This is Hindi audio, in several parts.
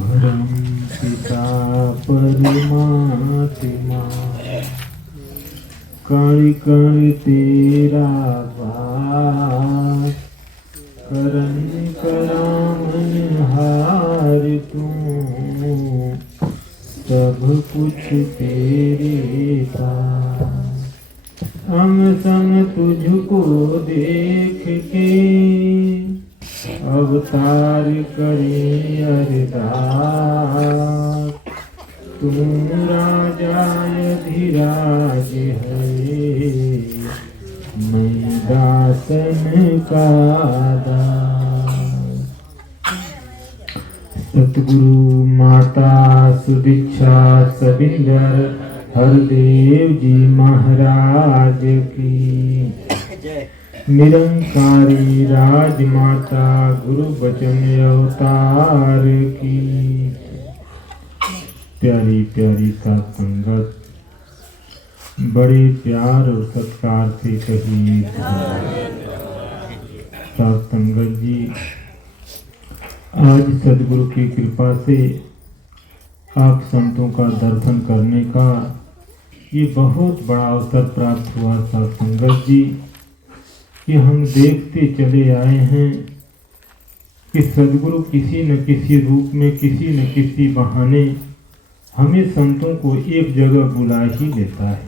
परम पिता परमात्मा कण कण तेरा वास, करन करामनहार तू, सब कुछ तेरे पास। हम संग तुझको देख के अवतार करे अरदास, तू राजा अधिराज है, मैं दासन का दास। सतगुरु माता सुदीक्षा सबिंदर हरदेव जी महाराज की, निरंकारी राजमाता गुरु बचन अवतार की। प्यारी प्यारी सात संगत, बड़े प्यार और सत्कार से कही सात संगत जी, आज सदगुरु की कृपा से आप संतों का दर्शन करने का ये बहुत बड़ा अवसर प्राप्त हुआ सात संगत जी, कि हम देखते चले आए हैं कि सदगुरु किसी न किसी रूप में, किसी न किसी बहाने हमें संतों को एक जगह बुला ही लेता है।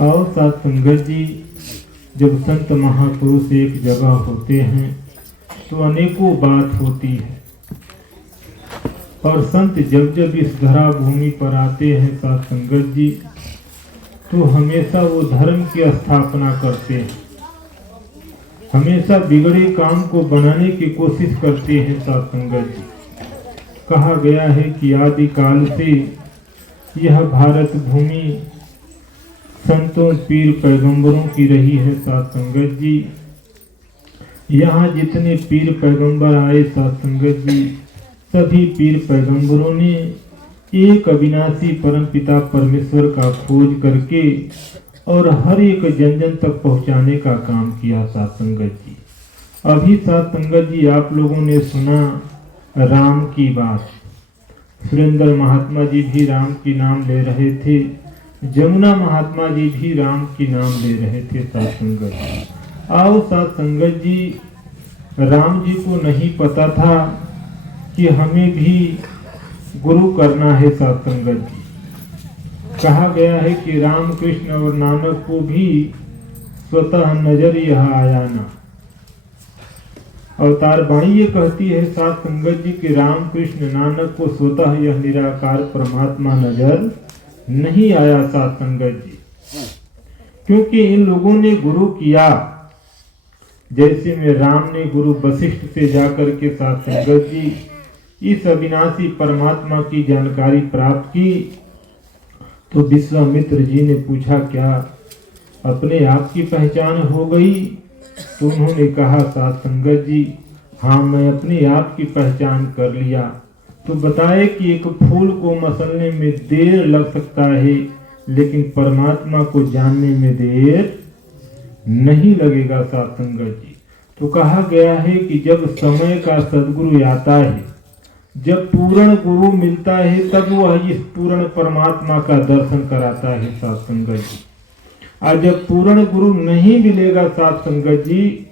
और सात संगत जी, जब संत महापुरुष एक जगह होते हैं तो अनेकों बात होती है, और संत जब जब इस धरा भूमि पर आते हैं सात संगत जी, तो हमेशा वो धर्म की स्थापना करते हैं, हमेशा बिगड़े काम को बनाने की कोशिश करते हैं सात संगत जी। कहा गया है कि आदि काल से यह भारत भूमि संतों पीर पैगंबरों की रही है सात संगत जी। यहाँ जितने पीर पैगंबर आए सात संगत जी, सभी पीर पैगंबरों ने एक अविनाशी परमपिता परमेश्वर का खोज करके और हर एक जन जन तक पहुँचाने का काम किया सात संगत जी। अभी सात संगत जी आप लोगों ने सुना राम की बात, सुरेंद्र महात्मा जी भी राम की नाम ले रहे थे, जमुना महात्मा जी भी राम की नाम ले रहे थे सात संगत जी। आओ सात संगत जी, राम जी को नहीं पता था कि हमें भी गुरु करना है सात संगत जी। कहा गया है कि राम कृष्ण और नानक को भी स्वतः नजर यह आया ना। अवतार वाणी ये कहती है सात संगत जी कि राम कृष्ण नानक को स्वतः यह निराकार परमात्मा नजर नहीं आया सात संगत जी, क्योंकि इन लोगों ने गुरु किया। जैसे में राम ने गुरु वशिष्ठ से जाकर के सात संगत जी इस अविनाशी परमात्मा की जानकारी प्राप्त की, तो विश्वामित्र जी ने पूछा क्या अपने आप की पहचान हो गई? तो उन्होंने कहा सात संगत जी, हाँ मैं अपने आप की पहचान कर लिया। तो बताए कि एक फूल को मसलने में देर लग सकता है, लेकिन परमात्मा को जानने में देर नहीं लगेगा सात संगत जी। तो कहा गया है कि जब समय का सदगुरु आता है, जब पूर्ण गुरु मिलता है, तब वह इस पूर्ण परमात्मा का दर्शन कराता है सात संगत जी। आज जब पूर्ण गुरु नहीं मिलेगा सात संगत जी,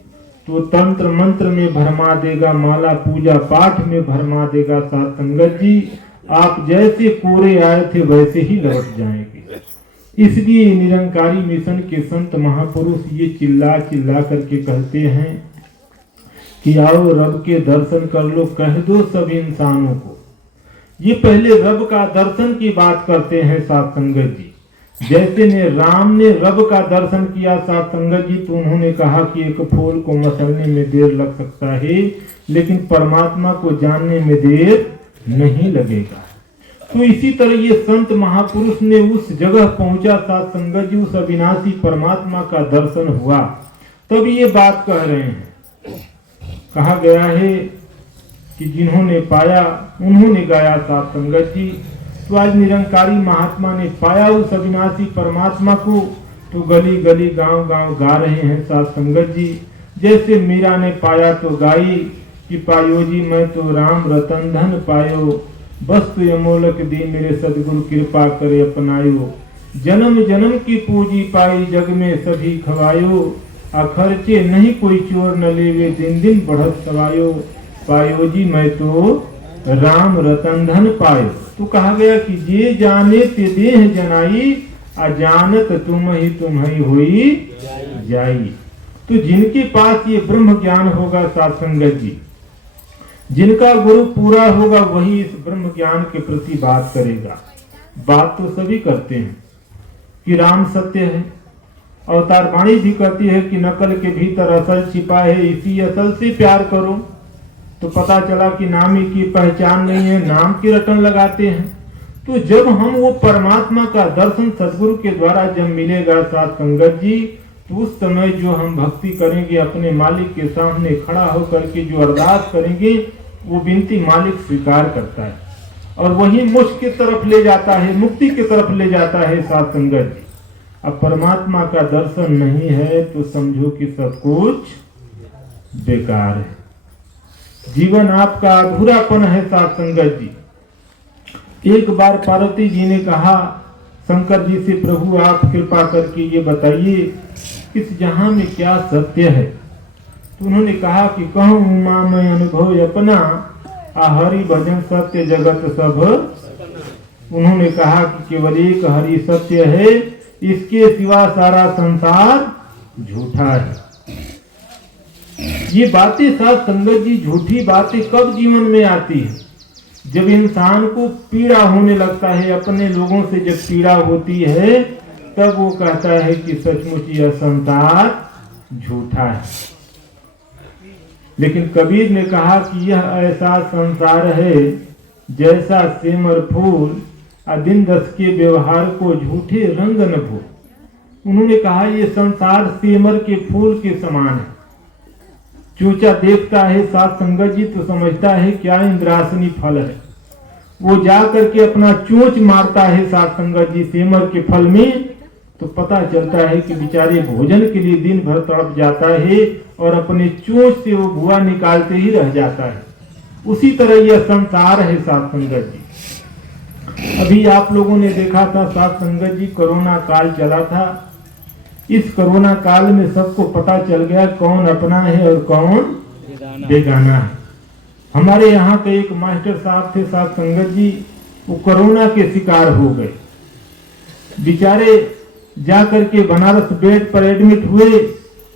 तो तंत्र मंत्र में भरमा देगा, माला पूजा पाठ में भरमा देगा सात संगत जी। आप जैसे कोरे आए थे वैसे ही लौट जाएंगे। इसलिए निरंकारी मिशन के संत महापुरुष ये चिल्ला चिल्ला करके कहते हैं कि आओ रब के दर्शन कर लो, कह दो सब इंसानों को। ये पहले रब का दर्शन की बात करते हैं सात संगत जी। जैसे ने राम ने रब का दर्शन किया सात संगत जी, तो उन्होंने कहा कि एक फूल को मसलने में देर लग सकता है, लेकिन परमात्मा को जानने में देर नहीं लगेगा। तो इसी तरह ये संत महापुरुष ने उस जगह पहुंचा सात संगत जी, उस अविनाशी परमात्मा का दर्शन हुआ, तब ये बात कह रहे हैं। कहा गया है कि जिन्होंने पाया उन्होंने गाया सात संगत जी। तो आज निरंकारी महात्मा ने पाया उस अविनाशी परमात्मा को, तो गली गली गांव गांव गा रहे हैं सात संगत जी। जैसे मीरा ने पाया तो गाई, कि पायो जी मैं तो राम रतन धन पायो, वस्तु अमोलक दी मेरे सदगुरु कृपा करे अपनायो। जन्म जन्म की पूजी पाई जग में सभी खवायो, अखर्चे नहीं कोई चोर न लेवे दिन दिन बढ़त सवायो। पायो जी मैं तो राम रतन धन पायो। तो कहा गया कि जे जाने ते देह जनाई, अजानत तुम ही होई जाई। तो जिनके पास ये ब्रह्म ज्ञान होगा साथ संगत जी, जिनका गुरु पूरा होगा वही इस ब्रह्म ज्ञान के प्रति बात करेगा। बात तो सभी करते हैं कि राम सत्य है, अवतार वाणी भी कहती है कि नकल के भीतर असल छिपा है, इसी असल से प्यार करो। तो पता चला कि नामी की पहचान नहीं है, नाम की रटन लगाते हैं। तो जब हम वो परमात्मा का दर्शन सदगुरु के द्वारा जब मिलेगा साथ संगत जी, तो उस समय जो हम भक्ति करेंगे अपने मालिक के सामने खड़ा होकर के जो अरदास करेंगे, वो विनती मालिक स्वीकार करता है और वही मोक्ष की तरफ ले जाता है, मुक्ति की तरफ ले जाता है साथ संगत जी। अब परमात्मा का दर्शन नहीं है तो समझो कि सब कुछ बेकार है, जीवन आपका अधूरापन है साथ संगत जी। एक बार पार्वती जी ने कहा शंकर जी से, प्रभु आप कृपा करके ये बताइए इस जहां में क्या सत्य है। तो उन्होंने कहा कि कहूँ उमा मैं अनुभव अपना, हरि भजन सत्य जगत सब। उन्होंने कहा कि केवल एक हरि सत्य है, इसके सिवा सारा संसार झूठा है। ये बातें साथ संगत जी, झूठी बातें कब जीवन में आती है? जब इंसान को पीड़ा होने लगता है, अपने लोगों से जब पीड़ा होती है, तब वो कहता है कि सचमुच यह संसार झूठा है। लेकिन कबीर ने कहा कि यह ऐसा संसार है जैसा सेमर फूल, दिन दस के व्यवहार को झूठे रंग न भूल। उन्होंने कहा ये संसार सेमर के फूल के समान है। चूचा देखता है साथ संगत जी तो समझता है क्या इंद्रासनी फल है, वो जा करके अपना चोंच मारता है साथ संगत जी सेमर के फल में, तो पता चलता है कि बेचारे भोजन के लिए दिन भर तड़प जाता है और अपने चोंच से वो भुआ निकालते ही रह जाता है। उसी तरह यह संसार है साथ संगत जी। अभी आप लोगों ने देखा था साथ संगत जी, कोरोना काल चला था। इस कोरोना काल में सबको पता चल गया कौन अपना है और कौन बेगाना है। हमारे यहाँ के एक मास्टर साहब थे साथ संगत जी, वो कोरोना के शिकार हो गए। बेचारे जाकर के बनारस बेड पर एडमिट हुए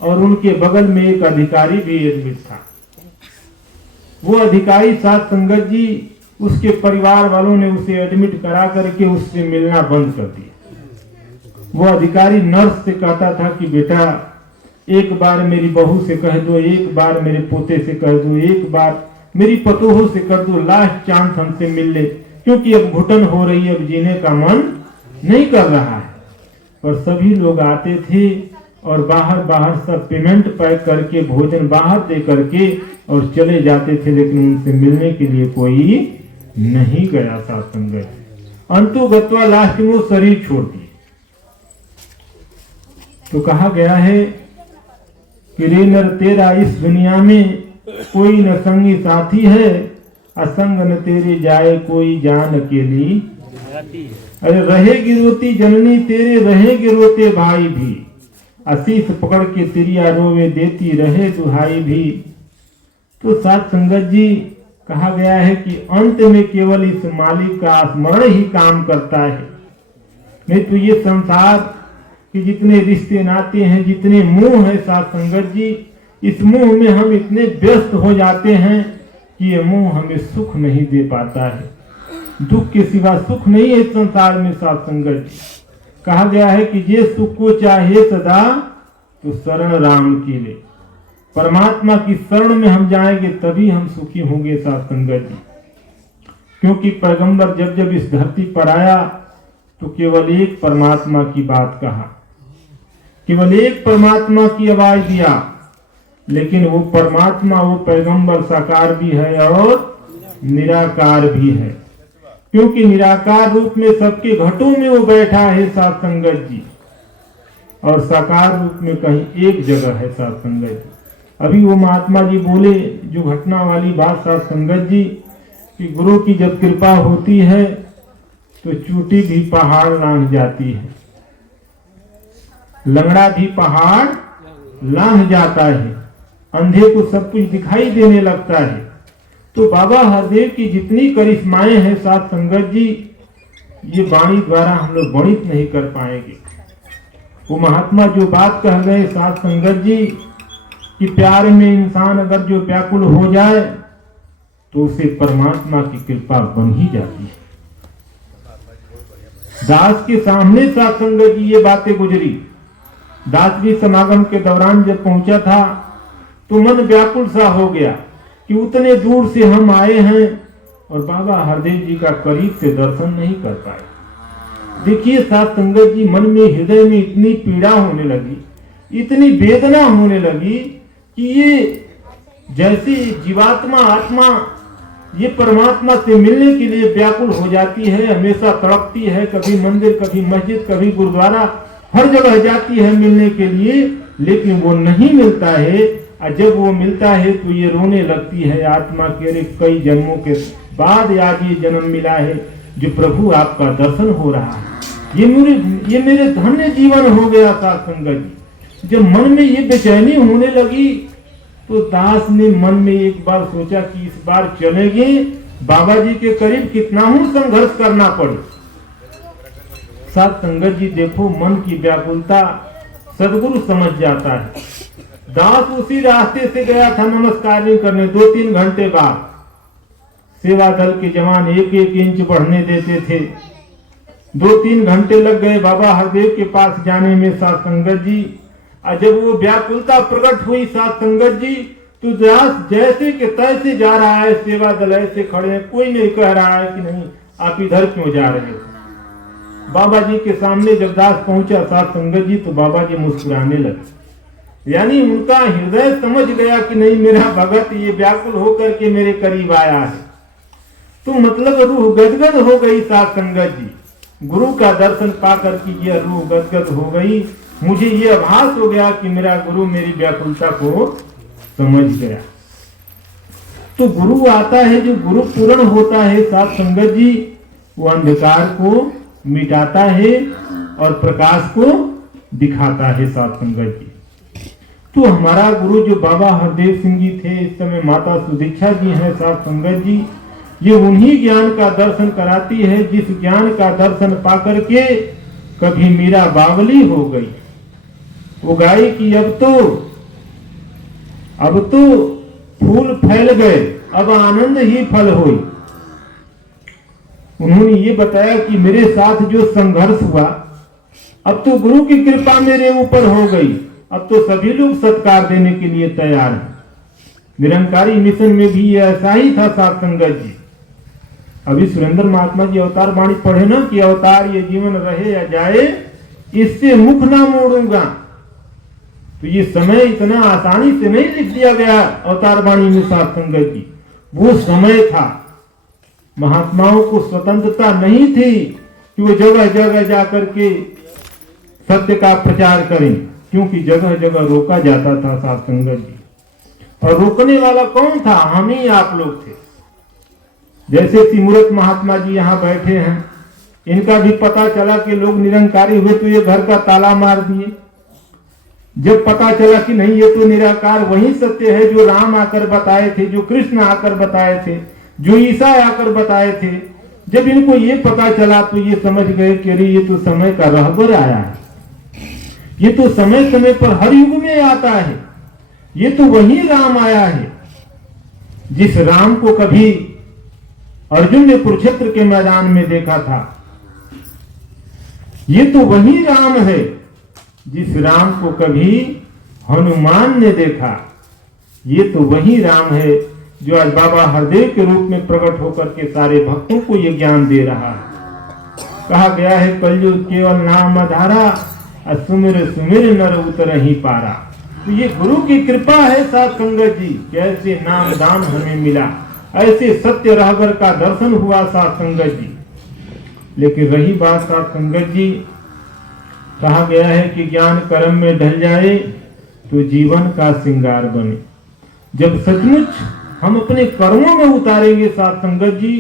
और उनके बगल में एक अधिकारी भी एडमिट था। वो अधिकारी साथ संगत जी, उसके परिवार वालों ने उसे एडमिट करा करके उससे मिलना बंद कर दिया। वो अधिकारी नर्स से कहता था कि बेटा एक बार मेरी बहू से कह दो, एक बार मेरे पोते से कह दो, एक बार मेरी पतोहू से कर दो, लास्ट चांस हमसे मिल ले, क्योंकि अब घुटन हो रही है, अब जीने का मन नहीं कर रहा है। पर सभी लोग आते थे और बाहर सब पेमेंट पैक करके भोजन बाहर दे करके और चले जाते थे, लेकिन उनसे मिलने के लिए कोई नहीं गया साथ संगत। अंतुगत्वा लास्ट में वो शरीर छोड़ दिए। तो कहा गया है कि रे नर तेरा इस दुनिया में कोई न संगी साथी है, असंग न तेरे जाए कोई जान अकेली। अरे रहेगी रोती जननी तेरे, रहेगी रोते भाई भी, आशीष पकड़ के तिरिया रोवे देती रहे दुहाई भी। तो साथ संगत जी कहा गया है कि अंत में केवल इस मालिक का स्मरण ही काम करता है, नहीं तो ये संसार के जितने रिश्ते नाते हैं, जितने मोह है साथ संगत जी, इस मोह में हम इतने व्यस्त हो जाते हैं कि ये मोह हमें सुख नहीं दे पाता है। दुख के सिवा सुख नहीं है इस संसार में साथ संगत जी। कहा गया है कि जे सुख को चाहे सदा तो शरण राम की ले। परमात्मा की शरण में हम जाएंगे तभी हम सुखी होंगे साथ संगत जी। क्योंकि पैगंबर जब जब इस धरती पर आया तो केवल एक परमात्मा की बात कहा, केवल एक परमात्मा की आवाज दिया, लेकिन वो परमात्मा वो पैगंबर साकार भी है और निराकार भी है। क्योंकि निराकार रूप में सबके घटों में वो बैठा है साथ संगत जी, और साकार रूप में कहीं एक जगह है साथ संगत जी। अभी वो महात्मा जी बोले जो घटना वाली बात साथ संगत जी कि गुरु की जब कृपा होती है तो चोटी भी पहाड़ लांघ जाती है, लंगड़ा भी पहाड़ लांघ जाता है, अंधे को सब कुछ दिखाई देने लगता है। तो बाबा हरदेव की जितनी करिश्माएं हैं साथ संगत जी, ये वाणी द्वारा हम लोग वर्णित नहीं कर पाएंगे। वो महात्मा जो बात कह गए साथ संगत जी कि प्यार में इंसान अगर जो व्याकुल हो जाए तो उसे परमात्मा की कृपा बन ही जाती है। दास के सामने साथ संगत जी ये बातें गुजरी। दास भी समागम के दौरान जब पहुंचा था तो मन व्याकुल सा हो गया कि उतने दूर से हम आए हैं और बाबा हरदेव जी का करीब से दर्शन नहीं कर पाए। देखिए साथ संगत जी, मन में हृदय में इतनी पीड़ा होने लगी, इतनी वेदना होने लगी कि ये जैसे जीवात्मा आत्मा ये परमात्मा से मिलने के लिए व्याकुल हो जाती है, हमेशा तड़पती है, कभी मंदिर कभी मस्जिद कभी गुरुद्वारा हर जगह जाती है मिलने के लिए, लेकिन वो नहीं मिलता है। और जब वो मिलता है तो ये रोने लगती है आत्मा के, अरे कई जन्मों के बाद आज ये जन्म मिला है जो प्रभु आपका दर्शन हो रहा है, ये मेरे धन्य जीवन हो गया था संगत जी। जब मन में ये बेचैनी होने लगी तो दास ने मन में एक बार सोचा कि इस बार चलेंगे बाबा जी के करीब, कितना ही संघर्ष करना पड़े। साथ संगत जी देखो, मन की व्याकुलता सदगुरु समझ जाता है। दास उसी रास्ते से गया था नमस्कार करने। 2-3 घंटे बाद सेवा दल के जवान 1-1 इंच बढ़ने देते थे। 2-3 घंटे लग गए बाबा हरदेव के पास जाने में साथ संगत जी। और जब वो व्याकुलता प्रकट हुई साथ संगत जी तो दास जैसे कि तैसे जा रहा है, सेवा दल ऐसे खड़े हैं, कोई नहीं कह रहा है कि नहीं आप इधर क्यों जा रहे हो। बाबा जी के सामने जब दास पहुंचा साथ संगत जी तो बाबा जी मुस्कुराने लगे, यानी उनका हृदय समझ गया कि नहीं मेरा भगत ये व्याकुल होकर के मेरे करीब आया है। तो मतलब रूह गदगद हो गई साथ संगत जी, गुरु का दर्शन पाकर के ये रूह गदगद हो गई। मुझे ये आभास हो गया कि मेरा गुरु मेरी व्याकुलता को समझ गया। तो गुरु आता है, जो गुरु पूर्ण होता है साथ संगत जी, वो अंधकार को मिटाता है और प्रकाश को दिखाता है साथ संगत जी। तो हमारा गुरु जो बाबा हरदेव सिंह जी थे, इस समय माता सुदीक्षा जी हैं साथ संगत जी, ये उन्हीं ज्ञान का दर्शन कराती है जिस ज्ञान का दर्शन पाकर के कभी मीरा बावली हो गई। वो गाई कि अब तो फूल फैल गए, अब आनंद ही फल होई। उन्होंने ये बताया कि मेरे साथ जो संघर्ष हुआ, अब तो गुरु की कृपा मेरे ऊपर हो गई, अब तो सभी लोग सत्कार देने के लिए तैयार हैं। निरंकारी मिशन में भी ऐसा ही था साथ संगत जी। अभी सुरेंद्र महात्मा जी अवतार वाणी पढ़े ना कि अवतार ये जीवन रहे या जाए, इससे मुख ना मोड़ूंगा। तो ये समय इतना आसानी से नहीं लिख दिया गया अवतार वाणी में साथ संगत जी। वो समय था, महात्माओं को स्वतंत्रता नहीं थी कि वो जगह जगह जाकर के सत्य का प्रचार करें, क्योंकि जगह जगह रोका जाता था साथ संगत जी। और रोकने वाला कौन था? हम ही आप लोग थे। जैसे सिमूरत महात्मा जी यहाँ बैठे हैं, इनका भी पता चला कि लोग निरंकारी हुए तो ये घर का ताला मार दिए। जब पता चला कि नहीं ये तो निराकार वही सत्य है जो राम आकर बताए थे, जो कृष्ण आकर बताए थे, जो ईसा आकर बताए थे, जब इनको ये पता चला तो ये समझ गए कि अरे ये तो समय का रहबर आया है, ये तो समय समय पर हर युग में आता है, ये तो वही राम आया है जिस राम को कभी अर्जुन ने कुरुक्षेत्र के मैदान में देखा था। ये तो वही राम है जिस राम को कभी हनुमान ने देखा। ये तो वही राम है जो आज बाबा हरदेव के रूप में प्रकट होकर के सारे भक्तों को ये ज्ञान दे रहा है। कहा गया है कलयुग केवल नाम आधारा, सुमिर सुमिर नर उतर ही पारा। तो ये गुरु की कृपा है साथ संगत जी, कैसे नाम दान हमें मिला, ऐसे सत्य रहबर का दर्शन हुआ साथ संगत जी। लेकिन रही बात साथ संगत जी, कहा गया है कि ज्ञान कर्म में ढल जाए तो जीवन का श्रृंगार बने। जब सचमुच हम अपने कर्मों में उतारेंगे साथ संगत जी,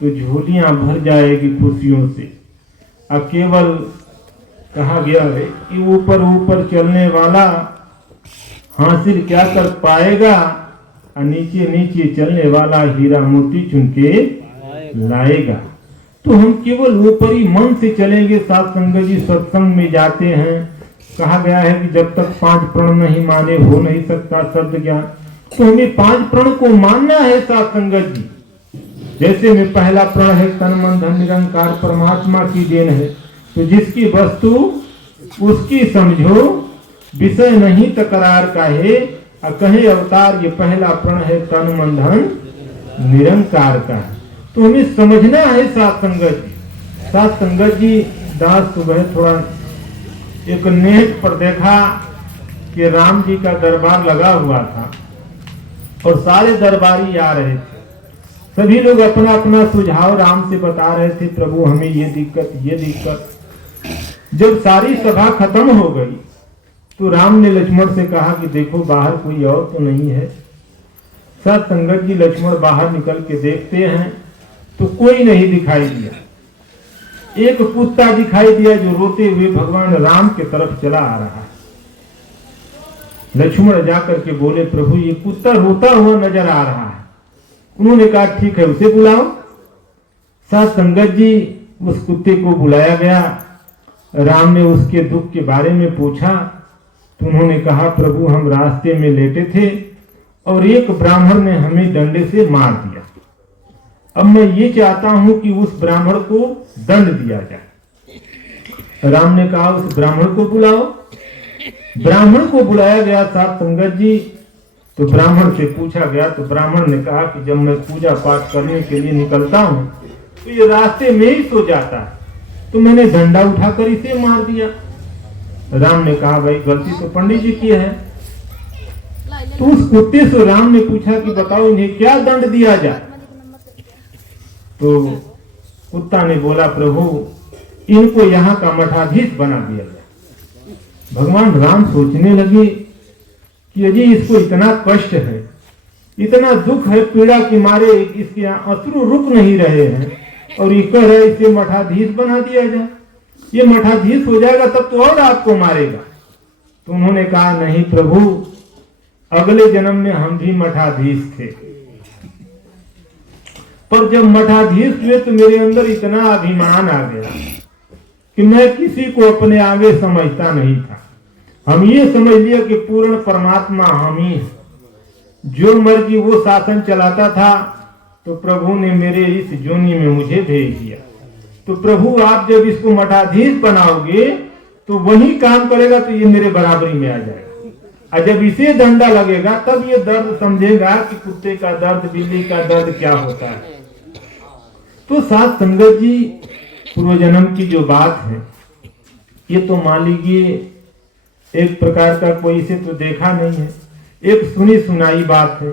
तो झोलियां भर जाएगी खुशियों से। अब केवल कहा गया है कि ऊपर ऊपर चलने वाला हासिल क्या कर पाएगा, और नीचे नीचे चलने वाला हीरा मोती चुन के लाएगा। तो हम केवल ऊपरी मन से चलेंगे साथ संगत जी। सत्संग में जाते हैं, कहा गया है कि जब तक 5 प्रण नहीं माने हो नहीं सकता शब्द ज्ञान। तो हमें 5 प्रण को मानना है साथ संगत जी। जैसे में पहला प्रण है तन मन धन निरंकार परमात्मा की देन है, तो जिसकी वस्तु उसकी समझो, विषय नहीं तकरार का है, कहे अवतार। ये पहला प्रण है तन मन धन निरंकार का। तो हमें समझना है साथ संगत जी। साथ संगत जी, दास सुबह थोड़ा एक नेट पर देखा कि राम जी का दरबार लगा हुआ था और सारे दरबारी आ रहे थे। सभी लोग अपना अपना सुझाव राम से बता रहे थे, प्रभु हमें ये दिक्कत। जब सारी सभा खत्म हो गई तो राम ने लक्ष्मण से कहा कि देखो बाहर कोई और तो नहीं है। साथ संगत जी, लक्ष्मण बाहर निकल के देखते हैं तो कोई नहीं दिखाई दिया। एक कुत्ता दिखाई दिया जो रोते हुए भगवान राम के तरफ चला आ रहा है। लक्ष्मण जाकर के बोले, प्रभु ये कुत्ता रोता हुआ नजर आ रहा है। उन्होंने कहा ठीक है, उसे बुलाओ। साथ संगत जी, उस कुत्ते को बुलाया गया। राम ने उसके दुख के बारे में पूछा तो उन्होंने कहा, प्रभु हम रास्ते में लेटे थे और एक ब्राह्मण ने हमें डंडे से मार दिया। अब मैं ये चाहता हूं कि उस ब्राह्मण को दंड दिया जाए। राम ने कहा उस ब्राह्मण को बुलाओ। ब्राह्मण को बुलाया गया साथ संगत जी। तो ब्राह्मण से पूछा गया तो ब्राह्मण ने कहा कि जब मैं पूजा पाठ करने के लिए निकलता हूं तो ये रास्ते में ही सो जाता है, तो मैंने डंडा उठाकर इसे मार दिया। राम ने कहा भाई गलती तो पंडित जी की है। तो उस कुत्ते से राम ने पूछा कि बताओ इन्हें क्या दंड दिया जाए। तो कुत्ता ने बोला, प्रभु इनको यहाँ का मठाधीश बना दिया जाए। भगवान राम सोचने लगे कि अजी इसको इतना कष्ट है, इतना दुख है, पीड़ा के मारे इसके अश्रु रुक नहीं रहे हैं, और ये कह रहे इसे मठाधीश बना दिया जाए। ये मठाधीश हो जाएगा तब तो और आपको मारेगा। तो उन्होंने कहा नहीं प्रभु, अगले जन्म में हम भी मठाधीश थे, पर जब मठाधीश हुए तो मेरे अंदर इतना अभिमान आ गया कि मैं किसी को अपने आगे समझता नहीं था। हम ये समझ लिया कि पूर्ण परमात्मा हम ही हैं, जो मर्जी वो शासन चलाता था। तो प्रभु ने मेरे इस जोनी में मुझे भेज दिया। तो प्रभु आप जब इसको मठाधीश बनाओगे तो वही काम करेगा, तो ये मेरे बराबरी में आ जाएगा। और जब इसे डंडा लगेगा तब ये दर्द समझेगा कि कुत्ते का दर्द, बिल्ली का दर्द क्या होता है। तो साथ संगत जी, पूर्व जन्म की जो बात है ये तो मान लीजिए एक प्रकार का कोई इसे तो देखा नहीं है, एक सुनी सुनाई बात है।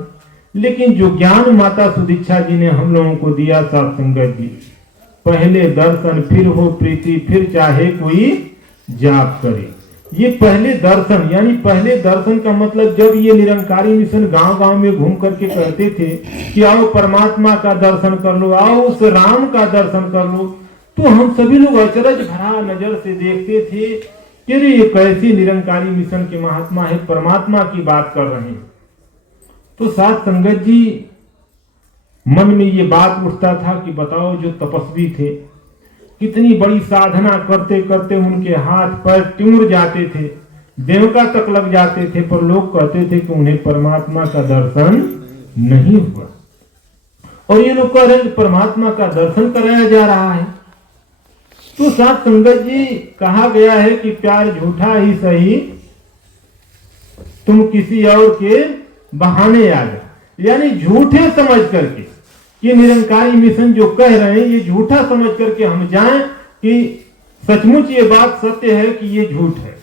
लेकिन जो ज्ञान माता सुदीक्षा जी ने हम लोगों को दिया साथ संगत जी, पहले दर्शन फिर हो प्रीति, फिर चाहे कोई जाप करे। ये पहले दर्शन, यानी पहले दर्शन का मतलब जब ये निरंकारी मिशन गांव गांव में घूम करके कहते थे कि आओ परमात्मा का दर्शन कर लो, आओ उस राम का दर्शन कर लो, तो हम सभी लोग अचरज भरा नजर से देखते थे कि ये कैसी निरंकारी मिशन के महात्मा है, परमात्मा की बात कर रहे हैं। तो साथ संगत जी, मन में ये बात उठता था कि बताओ जो तपस्वी थे, कितनी बड़ी साधना करते करते उनके हाथ पैर टिमुर जाते थे, देवता तक लग जाते थे, पर लोग कहते थे कि उन्हें परमात्मा का दर्शन नहीं हुआ। और ये लोग कह रहे हैं कि परमात्मा का दर्शन कराया जा रहा है। तो साथ संगत जी, कहा गया है कि प्यार झूठा ही सही, तुम किसी और के बहाने आ गए, यानी झूठे समझ करके ये निरंकारी मिशन जो कह रहे हैं ये झूठा समझ करके हम जाएं कि सचमुच ये बात सत्य है कि ये झूठ है।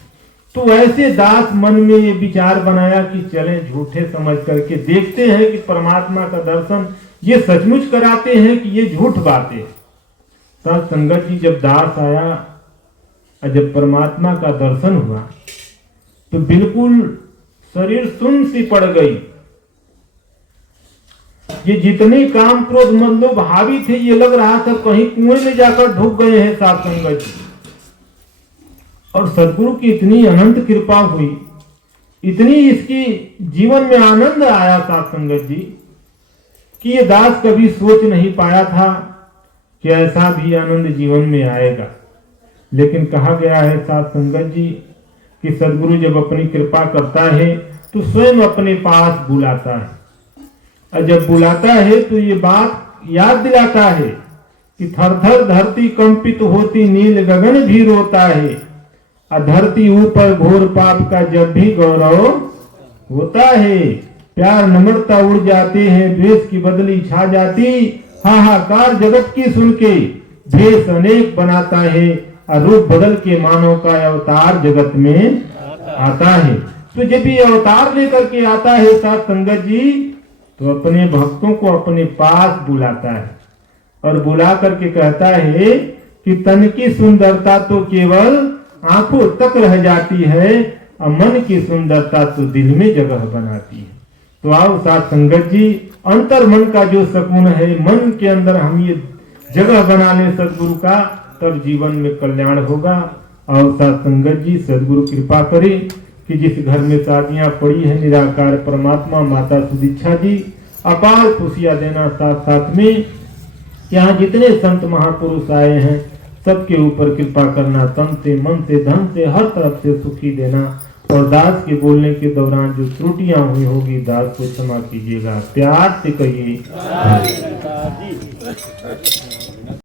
तो ऐसे दास मन में ये विचार बनाया कि चलें झूठे समझ करके देखते हैं कि परमात्मा का दर्शन ये सचमुच कराते हैं कि ये झूठ बातें हैं। साथ संगत जी, जब दास आया और जब परमात्मा का दर्शन हुआ तो बिल्कुल शरीर सुन्न सी पड़ गई, ये जितने काम क्रोध मतलब हावी थे, ये लग रहा था कहीं कुएं में जाकर डूब गए हैं साध संगत जी। और सदगुरु की इतनी अनंत कृपा हुई, इतनी इसकी जीवन में आनंद आया साध संगत जी, कि ये दास कभी सोच नहीं पाया था कि ऐसा भी आनंद जीवन में आएगा। लेकिन कहा गया है साध संगत जी कि सदगुरु जब अपनी कृपा करता है तो स्वयं अपने पास बुलाता है, और जब बुलाता है तो ये बात याद दिलाता है कि थर थर धरती कंपित होती, नील गगन भी रोता है, और धरती ऊपर घोर पाप का जब भी गौरव होता है। प्यार नम्रता उड़ जाते हैं, द्वेष की बदली छा जाती, हाहाकार जगत की सुन के भेष अनेक बनाता है, और रूप बदल के मानव का अवतार जगत में आता है। तो जब ये अवतार लेकर के आता है साध संगत जी, तो अपने भक्तों को अपने पास बुलाता है, और बुला करके कहता है कि तन की सुंदरता तो केवल आंखों तक रह जाती है, और मन की सुंदरता तो दिल में जगह बनाती है। तो आओ साध संगत जी, अंतर मन का जो सुकून है, मन के अंदर हम ये जगह बना ले सदगुरु का, तब जीवन में कल्याण होगा। और साध संगत जी, सदगुरु कृपा करे कि जिस घर में शादियां पड़ी है, निराकार परमात्मा माता सुदीक्षा जी अपार खुशियां देना, साथ साथ में यहाँ जितने संत महापुरुष आए हैं सबके ऊपर कृपा करना, तन से मन से धन से हर तरफ से सुखी देना। और दास के बोलने के दौरान जो त्रुटियां हुई होगी दास को क्षमा कीजिएगा, प्यार से कहिए।